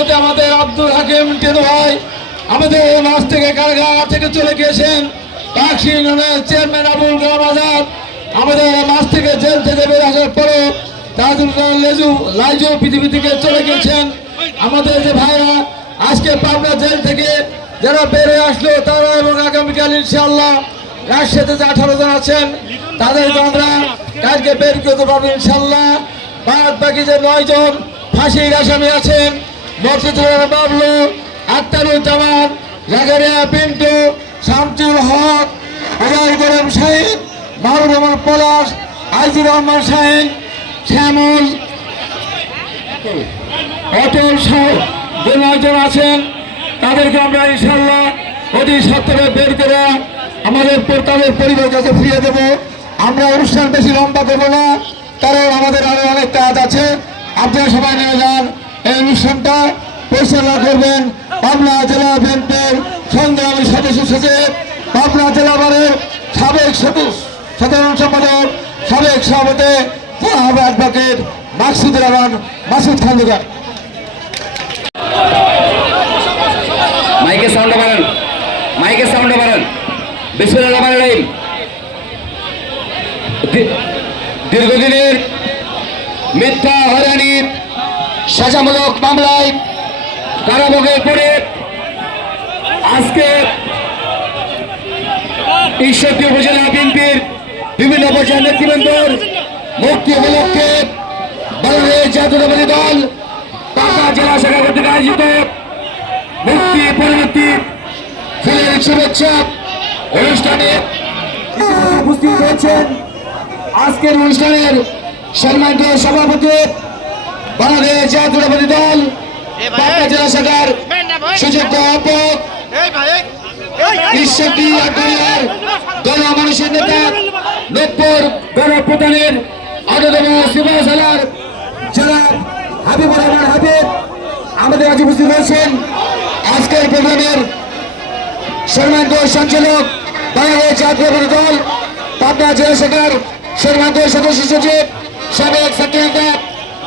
সভাপতি আমাদের আব্দুল হাকিম টেনু ভাই আমাদের এই মাস থেকে কারাগার থেকে চলে গিয়েছেন। পাকশি চেয়ারম্যান আবুল কালাম আজাদ আমাদের মাস থেকে জেল থেকে বের আসার পরে তাজুল লেজু লাইজু পৃথিবী থেকে চলে গেছেন আমাদের যে ভাইরা আজকে পাবনা জেল থেকে যারা বেড়ে আসলো তারা এবং আগামীকাল ইনশাআল্লাহ রাজশাহীতে যে আঠারো জন আছেন, তাদের আমরা কালকে বের করতে পারব ইনশাল্লাহ বাদ বাকি যে নয় জন ফাঁসির আসামি আছেন মর্তুজুর বাবলু, আক্তারুজ্জামান জাগারিয়া পিন্টু, শামসুল হক অজয় গরম শাহিদ মাহরুর রহমান পলাশ, আইজুর রহমান শাহিন, শ্যামল, অটল সহ যে নয়জন আছেন, তাদেরকে আমরা ইনশাল্লাহ অতি সত্তরে বের করে আমাদের তাদের পরিবার কাছে ফিরিয়ে দেব। আমরা অনুষ্ঠান বেশি লম্বা করব না, কারণ আমাদের আরও অনেক কাজ আছে। আপনারা সবাই নিয়ে যান। এই পরিচালনা করবেন পাবনা জেলা বিএনপির সংগ্রামী সদস্য সচিব, পাবনা জেলা বারের সাবেক সাধারণ সম্পাদক, সাবেক সভাপতি অ্যাডভোকেট মাকসুদুর রহমান মাসুদ খান্দুকার দীর্ঘদিনের মিথ্যা হয়রানি সাজামূলক মামলায় কারাভোগে পড়ে আজকে ঈশ্বরদী উপজেলা বিএনপির বিভিন্ন পর্যায়ের নেতৃবৃন্দর মুক্তি উপলক্ষে বাংলাদেশ জাতীয়তাবাদী দল পাকা জেলা শাখা কর্তৃক আয়োজিত মুক্তি পরবর্তী ফুলের শুভেচ্ছা অনুষ্ঠানে উপস্থিত হয়েছেন। আজকের অনুষ্ঠানের সম্মানিত সভাপতি বাংলাদেশ জাতীয়তাবাদী দল পাবনা জেলা শাখার সুযোগ্য অপক ঈশ্বরদী আটঘরিয়ার গণ মানুষের নেতা নব্বর গণপ্রধানের অন্যতম সিপাহ সালার জনাব হাবিবুর রহমান হাবিব আমাদের আজ উপস্থিত হয়েছেন আজকের প্রোগ্রামের সম্মানিত সঞ্চালক বাংলাদেশ জাতীয়বাদী দল পাবনা জেলা শাখার সম্মানিত সদস্য সচিব সাবেক সেক্রেটারি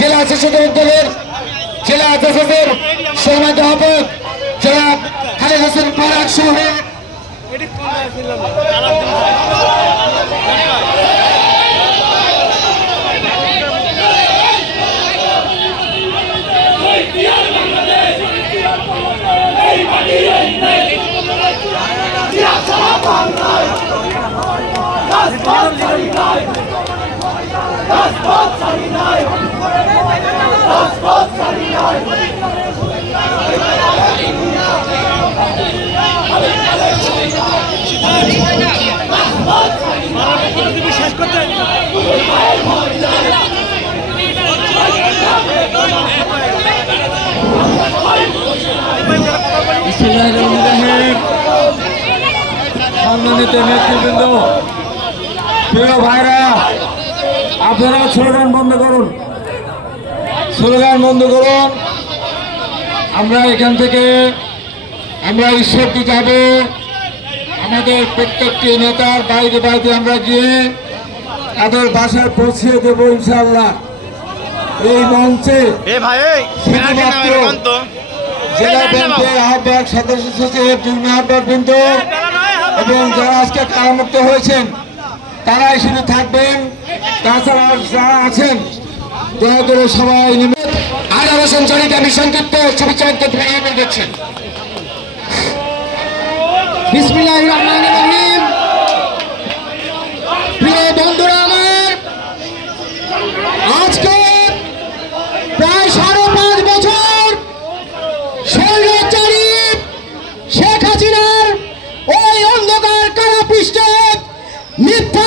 জেলা শাসক দলের জেলা প্রশাসকের সম্মানিত আহ্বায়ক জনাব খালেদ হোসেন পরাগ সহ সম্মানিত নেতৃবৃন্দ প্রিয় ভাইরা আপনারা স্লোগান বন্ধ করুন। স্লোগান বন্ধ করুন। আমরা এখান থেকে আমরা ঈশ্বরকে যাব আমাদের প্রত্যেকটি নেতার বাড়িতে বাড়িতে আমরা গিয়ে তাদের বাসায় পৌঁছিয়ে দেবো ইনশাআল্লাহ। এই মঞ্চে জেলা ব্যাংকের আহ্বায়ক সদস্য সচিব যুগ্ম আহ্বায়ক বৃন্দ এবং যারা আজকে কারামুক্ত হয়েছেন তারাই শুধু থাকবেন। তাছাড়া যারা আছেন দয়া করে সবাই নেমে আঠারো সঞ্চালিত আমি সংক্ষিপ্ত বিসমিল্লাহির রহমানির রহিম। প্রিয় সাড়ে পাঁচ বছর স্বৈরাচারী শেখ হাসিনার ওই অন্ধকার কারাপৃষ্ঠে মিথ্যা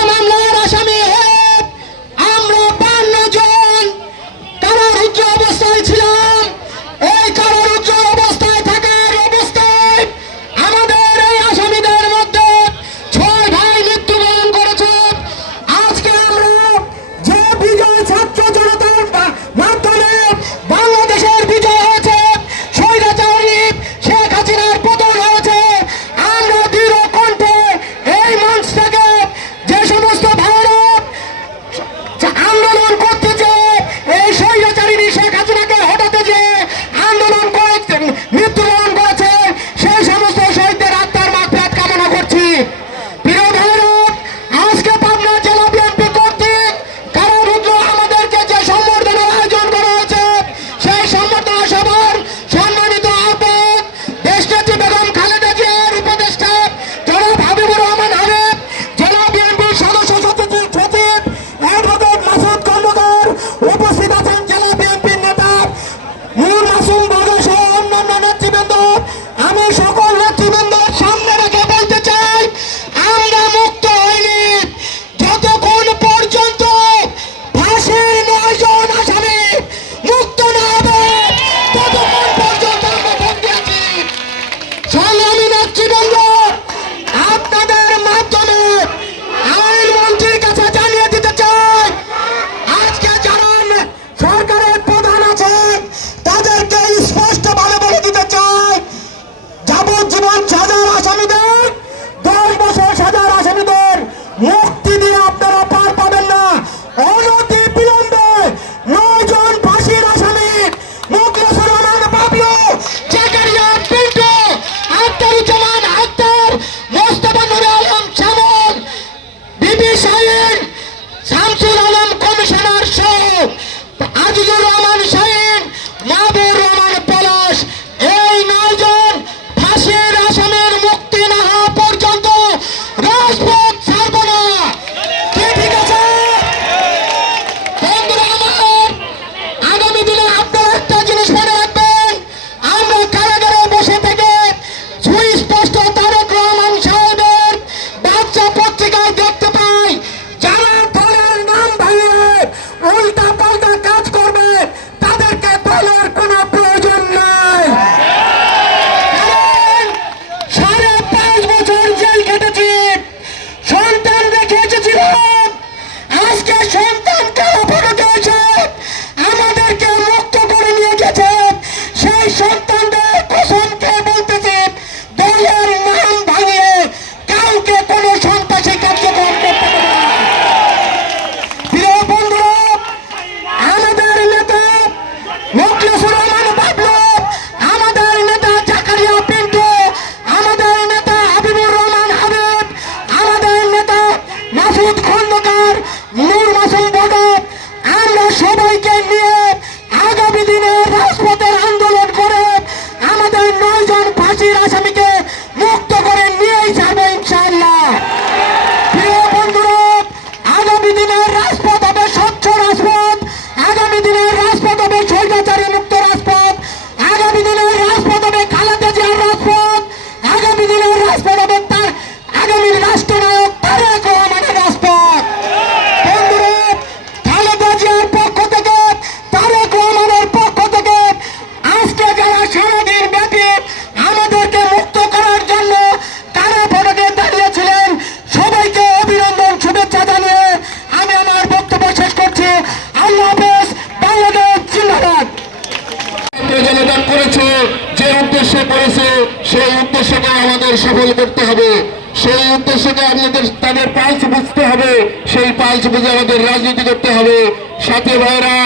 করতে হবে। সাথে ভাইরা,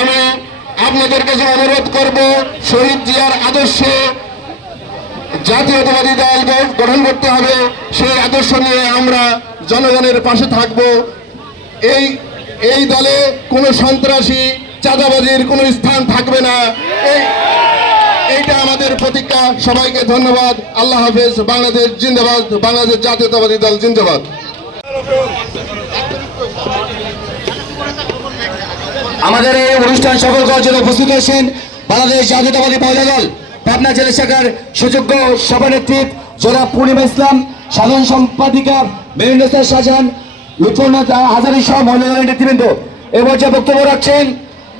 আমি আপনাদের কাছে অনুরোধ করব, শহীদ জিয়ার আদর্শে জাতীয়তাবাদী দল গঠন করতে হবে। সেই আদর্শ নিয়ে আমরা জনগণের পাশে থাকব। এই এই দলে কোনো সন্ত্রাসী, চাঁদাবাজির কোনো স্থান থাকবে না। এই, এইটা আমাদের প্রতিজ্ঞা। সবাইকে ধন্যবাদ। আল্লাহ হাফেজ। বাংলাদেশ জিন্দাবাদ। বাংলাদেশ জাতীয়তাবাদী দল জিন্দাবাদ। আমাদের এই অনুষ্ঠান সফল করার জন্য উপস্থিত হয়েছেন বাংলাদেশ জাতীয়তাবাদী মহিলা দল, পাবনা জেলা শাখার সুযোগ্য সভানেত্রী জনাব পূর্ণিমা ইসলাম, সাধারণ সম্পাদিকা মেরিন্দার শাহজাহান লুৎফরনাথ হাজারি সহ মহিলা দলের নেতৃবৃন্দ। এ পর্যায়ে বক্তব্য রাখছেন,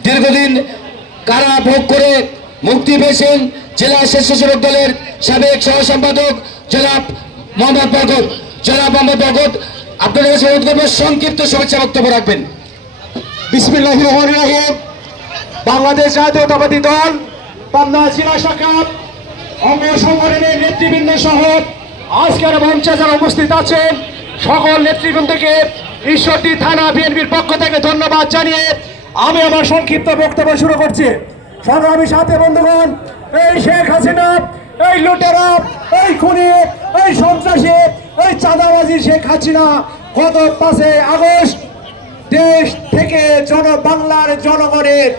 দীর্ঘদিন কারা ভোগ করে মুক্তি পেয়েছেন জেলা স্বেচ্ছাসেবক দলের সাবেক সহ সম্পাদক জেলা মোহাম্মদ বরকত। জেলা মোহাম্মদ বরকত, আপনাদের কাছে অনুরোধ করব, সংক্ষিপ্ত শুভেচ্ছা বক্তব্য রাখবেন। বিসমিল্লাহ রহমান রাহিম। বাংলাদেশ জাতীয়তাবাদী দল, পাবনা জেলা শাখা, অঙ্গ সংগঠনের নেতৃবৃন্দ সহ আজকের মঞ্চে উপস্থিত আছেন, সকল নেতৃবৃন্দকে ঈশ্বরদী থানা বিএনপির পক্ষ থেকে ধন্যবাদ জানিয়ে আমি আমার সংক্ষিপ্ত বক্তব্য শুরু করছি। সংগ্রামী সাথে বন্ধুগণ, এই শেখ হাসিনা, এই লুটেরা, এই খুনি, এই সন্ত্রাসী, এই চাঁদাবাজি শেখ হাসিনা গত পাঁচে আগস্ট দেশ থেকে জন বাংলার জনগণের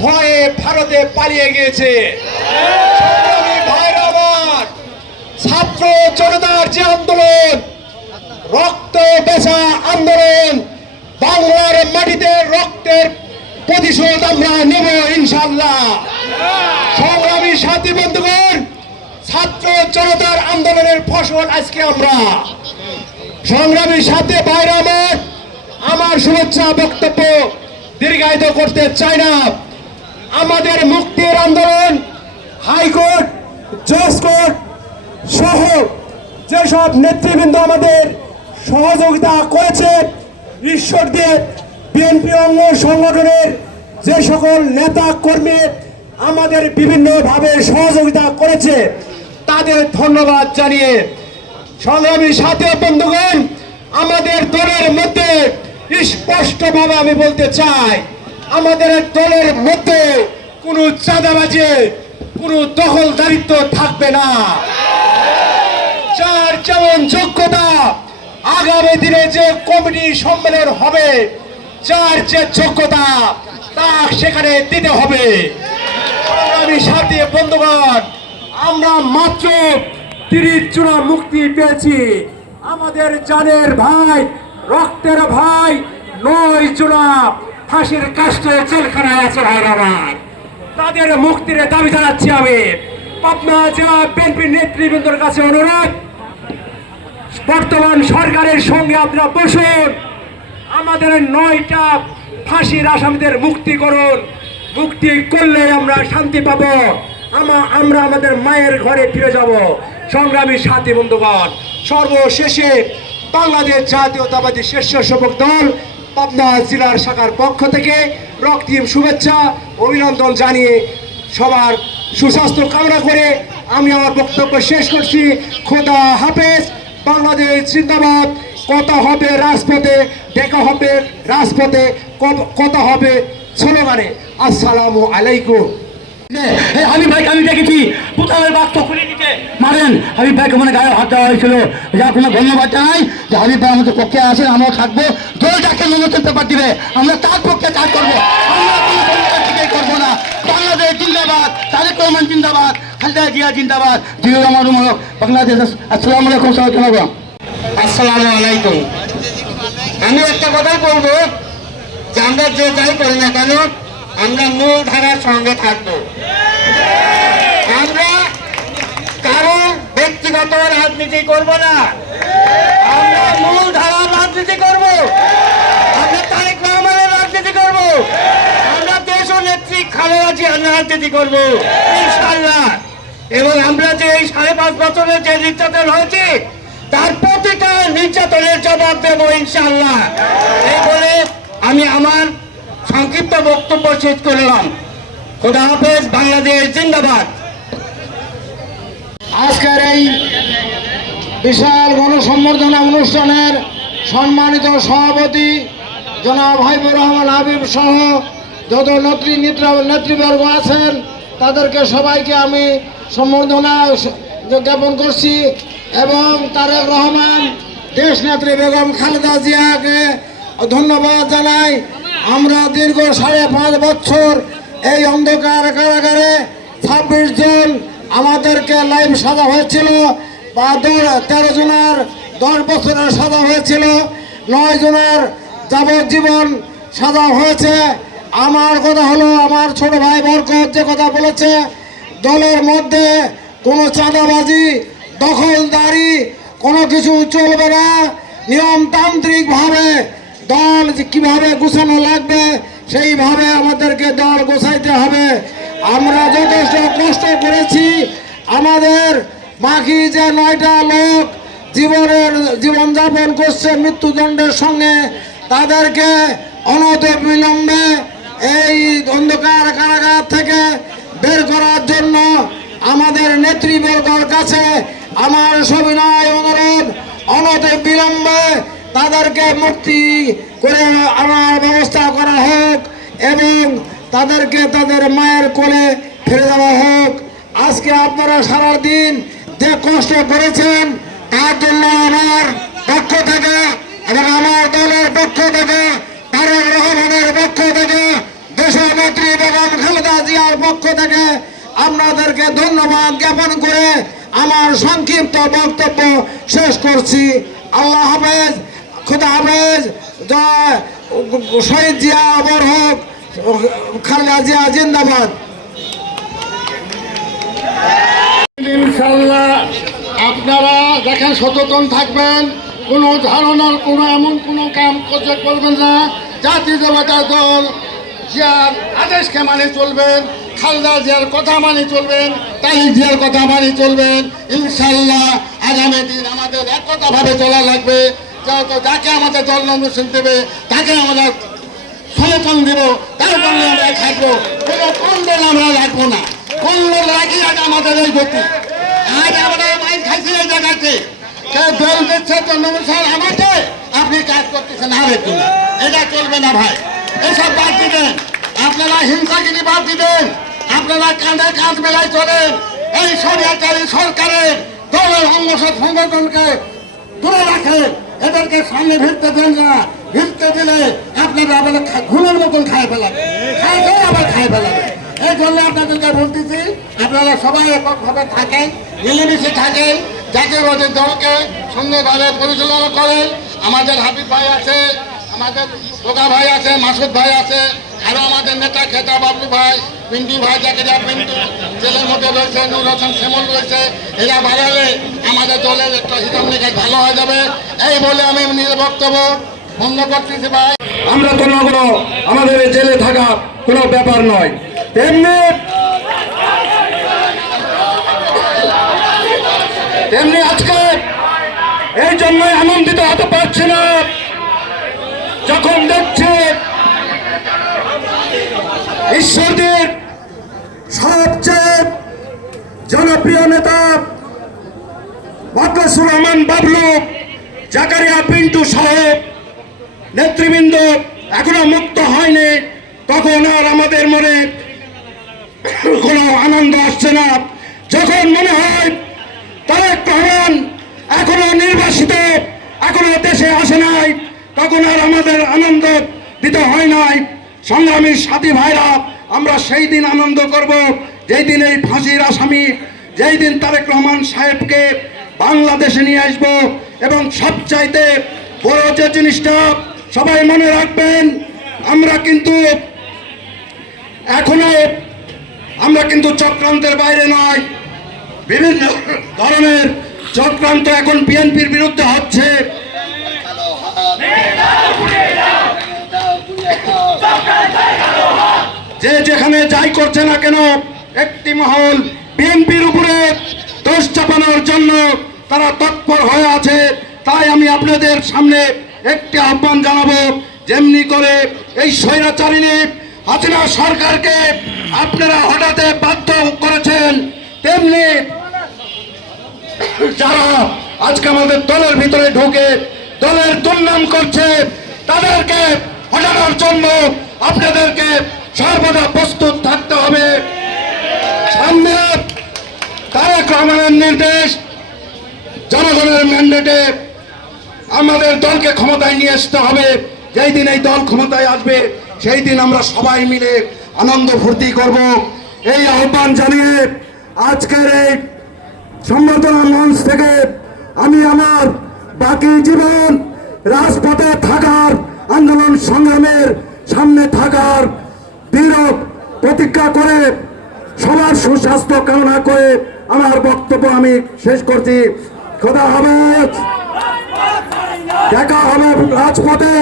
ভয়ে ভারতে পালিয়ে গিয়েছে। ছাত্র জনতার যে আন্দোলন, রক্ত বেচা আন্দোলন, বাংলার মাটিতে রক্তের প্রতিশোধ আমরা নেব ইনশাল্লাহ সংগ্রামী সাথী বন্ধুগণ, ছাত্র জনতার আন্দোলনের ফসল আজকে আমরা। সংগ্রামী সাথে বাইরে আমার আমার শুভেচ্ছা, বক্তব্য দীর্ঘায়িত করতে চাই না। আমাদের মুক্তির আন্দোলন, হাইকোর্ট, জজ কোর্ট সহ যেসব নেতৃবৃন্দ আমাদের সহযোগিতা করেছে ঈশ্বর দিয়ে বিএনপি অঙ্গ সংগঠনের যে সকল নেতা কর্মী আমাদের বিভিন্নভাবে সহযোগিতা করেছে, তাদের ধন্যবাদ জানিয়ে সংগ্রামী সাথে বন্ধুগণ, আমাদের দলের মধ্যে স্পষ্টভাবে আমি বলতে চাই, আমাদের দলের মধ্যে কোনো চাঁদাবাজি, কোনো দখলদারিত্ব থাকবে না। যার যেমন যোগ্যতা আগামী দিনে যে কমিটি সম্মেলন হবে, যার যে যোগ্যতা তা সেখানে দিতে হবে। আমি সাথী বন্ধুগণ, আমরা মাত্র তিরিশ চূড়া মুক্তি পেয়েছি। আমাদের জানের ভাই রক্তের ভাই নয় চূড়া ফাঁসির কাষ্টে জেলখানায় আছে ভাইরা ভাই তাদের মুক্তির দাবি জানাচ্ছি আমি। পাবনা জেলা বিএনপি নেতৃবৃন্দর কাছে অনুরোধ, বর্তমান সরকারের সঙ্গে আপনারা বসুন। আমাদের নয়টা ফাঁসির আসামিদের মুক্তি করুন। মুক্তি করলে আমরা শান্তি পাব। আমা- আমরা আমাদের মায়ের ঘরে ফিরে যাব। সংগ্রামী সাথী বন্ধুগণ, সর্বশেষে বাংলাদেশ জাতীয়তাবাদী স্বেচ্ছাসেবক দল পাবনা জেলার শাখার পক্ষ থেকে রক্তিম শুভেচ্ছা অভিনন্দন জানিয়ে সবার সুস্বাস্থ্য কামনা করে আমি আমার বক্তব্য শেষ করছি। খোদা হাফেজ। বাংলাদেশ জিন্দাবাদ। কথা হবে রাজপথে, দেখা হবে রাজপথে কথা হবে স্লোগানে। আসসালামু আলাইকুম। হাবিব ভাইকে আমি দেখেছি। মারেন হাবিব ভাইকে মনে গায়ে হাত দেওয়া হয়েছিল। যা কোনো ধন্যবাদ জানাই। যে হাবিব ভাই আমাদের পক্ষে আসেন আমরাও থাকব। দলটাকে নমস্কার পেপার দিবে, আমরা তার পক্ষে কাজ করব। করব না। বাংলাদেশ জিন্দাবাদ, তারেক রহমান জিন্দাবাদ জিয়া জিন্দাবাদ। জিয়া রহমান বাংলাদেশ আলাইকুম, সালাম আলাইকুম। আমি একটা কথা বলব, যে আমরা যে যাই করি না কেন, আমরা মূল ধারার সঙ্গে থাকব। আমরা কারও ব্যক্তিগত রাজনীতি করব না। আমরা মূল ধারার রাজনীতি করব। আমরা তারেক রহমানের রাজনীতি করব। আমরা দেশ ও নেত্রী খালেদা জিয়ার রাজনীতি করব। ইনশাআল্লাহ। এবং আমরা যে এই সাড়ে পাঁচ বছরের যে নির্যাতন হয়েছে, তার প্রতিটা নির্যাতনের জবাব দেব ইনশাআল্লাহ। এই বলে আমি আমার সংক্ষিপ্ত বক্তব্য শেষ করলাম। খোদা হাফেজ, বাংলাদেশ জিন্দাবাদ। আজকের এই বিশাল গণসম্বর্ধনা অনুষ্ঠানের সম্মানিত সভাপতি জনাব হাইবুর রহমান হাবিব সহ যত নেত্রী নেতৃবর্গ আছেন, তাদেরকে সবাইকে আমি সম্বর্ধনা জ্ঞাপন করছি এবং তারেক রহমান, দেশ নেত্রী বেগম খালেদা জিয়াকে ধন্যবাদ জানাই। আমরা দীর্ঘ সাড়ে পাঁচ বছর এই অন্ধকার কারাগারে ছাব্বিশ জন আমাদেরকে লাইভ সাজা হয়েছিল। বা তেরো জনের দশ বছরের সাজা হয়েছিল। নয় জনের যাবজ্জীবন সাজা হয়েছে। আমার কথা হলো, আমার ছোট ভাই বরকত যে কথা বলেছে, দলের মধ্যে কোনো চাঁদাবাজি, দখলদারি, কোনো কিছু চলবে না। নিয়মতান্ত্রিকভাবে দল কীভাবে গুছানো লাগবে, সেইভাবে আমাদেরকে দল গোছাইতে হবে। আমরা যথেষ্ট কষ্ট করেছি। আমাদের বাকি যে নয়টা লোক জীবনের জীবনযাপন করছে মৃত্যুদণ্ডের সঙ্গে, তাদেরকে অনত বিলম্বে এই অন্ধকার কারাগার থেকে বের করার জন্য আমাদের নেতৃবর্গর কাছে আমার সবিনয় অনুরোধ, অনত বিলম্বে তাদেরকে মুক্তি করে আনার ব্যবস্থা করা হোক এবং তাদেরকে তাদের মায়ের কোলে ফেলে দেওয়া হোক। আজকে আপনারা সারাদিন যে কষ্ট করেছেন তার জন্য আমার পক্ষ থেকে এবং আমার দলের পক্ষ থেকে, তারেক রহমানের পক্ষ থেকে, দেশনেত্রী বেগম খালেদা জিয়ার পক্ষ থেকে আপনাদেরকে ধন্যবাদ জ্ঞাপন করে আমার সংক্ষিপ্ত বক্তব্য শেষ করছি। আল্লাহ হাফেজ, খুদা হাফেজ, জয়, শহীদ জিয়া অমর হোক। খালেদা জিন্দাবাদ ইনশাল্লাহ আপনারা দেখেন সচেতন থাকবেন। কোনো ধারণার, কোনো এমন কোনো কাম করবেন না। জাতীয় দেবতা দল জিয়ার আদেশকে মানে চলবেন, খালদা জিয়ার কথা মানে চলবেন তাহির জিয়ার কথা মানে চলবেন। ইনশাল্লাহ আগামী দিন আমাদের একতাভাবে চলা লাগবে। যাকে আমাদের দল নমিনেশন দেবে, তাকে আমরা সমর্থন দেব, তার জন্য আমরা থাকব। কোনো কন্দল আমরা রাখব না। কন্দল রাখি, আজ আমাদের এই গতি। আজ আমরা মাইন খাইছি এই জায়গাতে। দল দিচ্ছে তো আমাকে। আপনি কাজ করতেছেন আরেক দিনে এটা চলবে না ভাই। এসব বাদ দিবেন। আপনারা হিংসাগিরি বাদ দিবেন। আপনারা কাঁধে কাঁধ মেলায় চলেন। এই সরকারি সরকারের দলের অঙ্গ সংগঠনকে দূরে রাখেন। এদেরকে সামনে ভিড়তে দেন না। ভিড়তে দিলে আপনার আবার ঘুমের মতন খায় ফেলাবে খায় খেয়ে আবার খায় ফেলাবে এই জন্য আপনাদেরকে বলতেছি আপনারা সবাই এককভাবে থাকেন মিলেমিশে থাকেন যাতে ওদের দলকে সুন্দরভাবে পরিচালনা করেন। আমাদের হাবিব ভাই আছে আমাদের বোকা ভাই আছে মাসুদ ভাই আছে আরও আমাদের নেতা খেতা বাবলু ভাই পিন্টু ভাই যাকে যা পিন্টু ছেলের মধ্যে রয়েছে নুর হোসেন শ্যামল রয়েছে এরা বাড়ালে আমাদের দলের একটা হিসাব নিকাশ ভালো হয়ে যাবে। এই বলে আমি নিজের বক্তব্য আমরা তো নগর, আমাদের জেলে থাকা কোনো ব্যাপার নয়। তেমনি তেমনি আজকে এই জন্যই আনন্দিত হতে পারছি না। যখন দেখছে ঈশ্বরদের সবচেয়ে জনপ্রিয় নেতা ওয়াকাসুর রহমান বাবলু, জাকারিয়া পিন্টু সাহেব নেতৃবৃন্দ এখনও মুক্ত হয়নি, তখন আর আমাদের মনে কোনো আনন্দ আসছে না। যখন মনে হয় তারেক রহমান এখনও নির্বাসিত, এখনও দেশে আসে নাই, তখন আর আমাদের আনন্দ দিতে হয় নাই। সংগ্রামী সাথী ভাইরা, আমরা সেই দিন আনন্দ করব, যেই দিন এই ফাঁসির আসামি, যেই দিন তারেক রহমান সাহেবকে বাংলাদেশে নিয়ে আসব। এবং সবচাইতে বড় যে জিনিসটা সবাই মনে রাখবেন, আমরা কিন্তু এখনও আমরা কিন্তু চক্রান্তের বাইরে নয়। বিভিন্ন ধরনের চক্রান্ত এখন বিএনপির বিরুদ্ধে হচ্ছে। যে যেখানে যাই করছে না কেন, একটি মহল বিএনপির উপরে দোষ চাপানোর জন্য তারা তৎপর হয়ে আছে। তাই আমি আপনাদের সামনে একটি আহ্বান জানাব, যেমনি করে এই স্বৈরাচারিণী হাসিনা সরকারকে আপনারা হঠাতে বাধ্য করেছেন, তেমনি যারা আজকে আমাদের দলের ভিতরে ঢুকে দলের দুর্নাম করছে, তাদেরকে হটানোর জন্য আপনাদেরকে সর্বদা প্রস্তুত থাকতে হবে। সামনে তারেক রহমানের নির্দেশ, জনগণের ম্যান্ডেটে আমাদের দলকে ক্ষমতায় নিয়ে আসতে হবে। যেই দিন এই দল ক্ষমতায় আসবে, সেই দিন আমরা সবাই মিলে আনন্দ ফুর্তি করব। এই আহ্বান জানিয়ে আজকের এই সম্বর্ধনা মঞ্চ থেকে আমি আমার বাকি জীবন রাজপথে থাকার, আন্দোলন সংগ্রামের সামনে থাকার দৃঢ় প্রতিজ্ঞা করে সবার সুস্বাস্থ্য কামনা করে আমার বক্তব্য আমি শেষ করছি। খোদা হবে দেখা হবে রাজপথে।